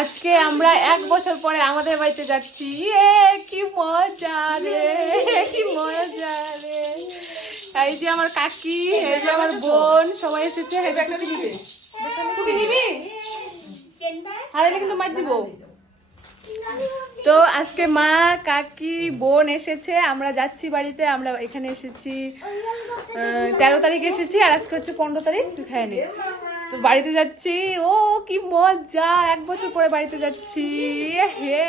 আজকে আমরা 1 বছর পরে আমাদের বাড়িতে যাচ্ছি। কি মজা রে, কি মজা রে। এই যে আমার কাকি, এই যে আমার বোন, সবাই এসেছে। তুই নিবি? হারাইলে কিন্তু মার দিব। তো আজকে মা, কাকি, বোন এসেছে, আমরা যাচ্ছি বাড়িতে। আমরা এখানে এসেছি 13 তারিখ এসেছি, আর আজকে হচ্ছে 15 তারিখ। তুই খাই নি। তো বাড়িতে যাচ্ছি। ও কি মজা, 1 বছর পরে বাড়িতে যাচ্ছি। হে,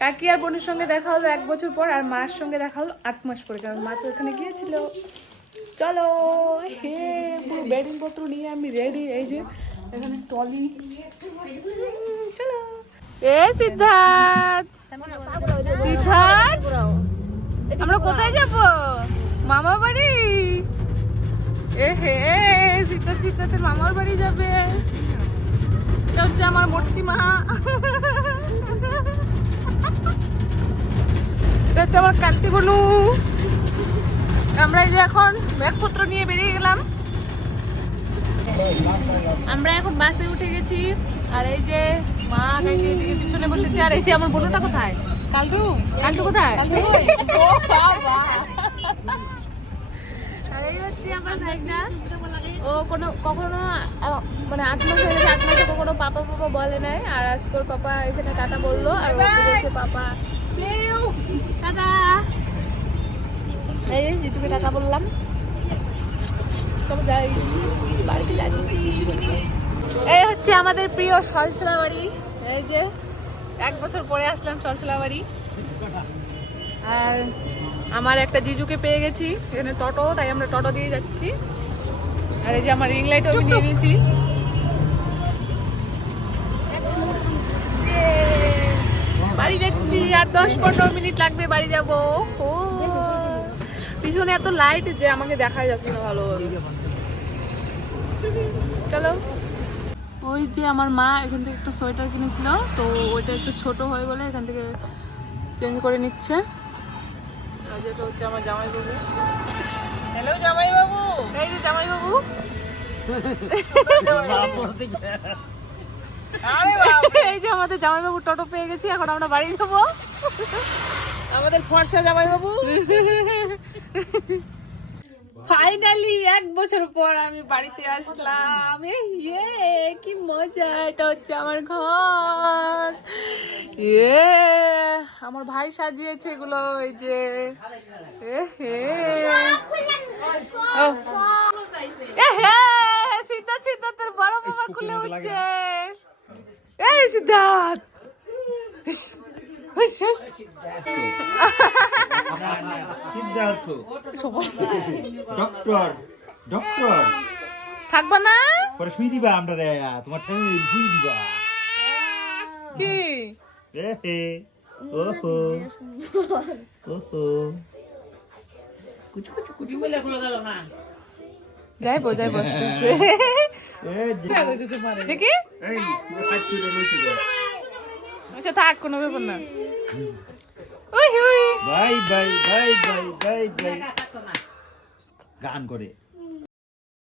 কাকি আর বোনের সঙ্গে দেখা হলো 1 বছর পর, আর মার সঙ্গে দেখা হলো 8 মাস পরে, কারণ মা তো এখানে গিয়েছিল। চলো, হে, পুরো বেডিং পত্র নিয়ে আমি রেডি। এই যে এখানে টলি। চলো। এ সিদ্ধার্থ, সিদ্ধার্থ, আমরা কোথায় যাব? মামার বাড়ি। এ হে, সিদ্ধার্থের মামার বাড়ি যাবে। এটা হচ্ছে আমার মূর্তি মা, এটা হচ্ছে আমার কান্তি বনু। আমরা এই যে এখন ব্যাগপত্র নিয়ে বেরিয়ে গেলাম। আমরা এখন বাসে উঠে গেছি, আর এই যে মা কাকি এদিকে পিছনে বসেছে, আর এই যে আমার বোনটা কোথায়? কালটু কোথায়? আর এই হচ্ছে আমার ভাইটা। ও কখনো মানে 8 মাস হয়ে গেছে, 8 মাসে কখনো পাপা বলে নাই, আর আজকে ওর পাপা এখানে টাটা বললো, আর ও বলছে পাপা টাটা। এই জিতুকে টাটা বললাম। চলো যাই, বাড়িতে যাচ্ছি। এই হচ্ছে আমাদের প্রিয় সলছলা বাড়ি। এই যে 1 বছর পরে আসলাম সলছলা বাড়ি। আর আমার একটা জিজুকে পেয়ে গেছি এখানে টোটো, তাই আমরা টোটো দিয়ে যাচ্ছি। আর এই যে আমার রিং লাইট আমি নিয়ে নিয়েছি। বাড়ি যাচ্ছি, আর 10-15 মিনিট লাগবে বাড়ি যাব। ও পিছনে এত লাইট যে আমাকে দেখাই যাচ্ছে না ভালো। চলো। ওই যে আমার মা এখান থেকে একটা সোয়েটার কিনেছিল, তো ওইটা একটু ছোট হয় বলে এখান থেকে চেঞ্জ করে নিচ্ছে। যেটা হচ্ছে আমার জামাইবাবু। হ্যালো জামাইবাবু। এই যে জামাইবাবু। এই যে আমাদের জামাইবাবু টোটো পেয়ে গেছি, এখন আমরা বাড়ি যাবো। আমাদের ফর্সা জামাইবাবু। ফাইনালি 1 বছর পর আমি বাড়িতে আসলাম। ইয়ে কি মজা, এটা হচ্ছে আমার ঘর। ইয়ে আমার ভাই সাজিয়েছে এগুলো। এই যে সিদ্ধার্থের বড় মামা খুলে উঠছে। এই সিদ্ধার্থ, ডক্টর থাকবো না, পরে শুই দিবা। আমরা তোমার শুই দিবা কি? ওহো ওহো কুচু কুচু কুচু বলে খোলা গেল না। যাইবো দেখি। আচ্ছা থাক, কোনো ব্যাপার না। Bye bye bye bye bye bye গান করে।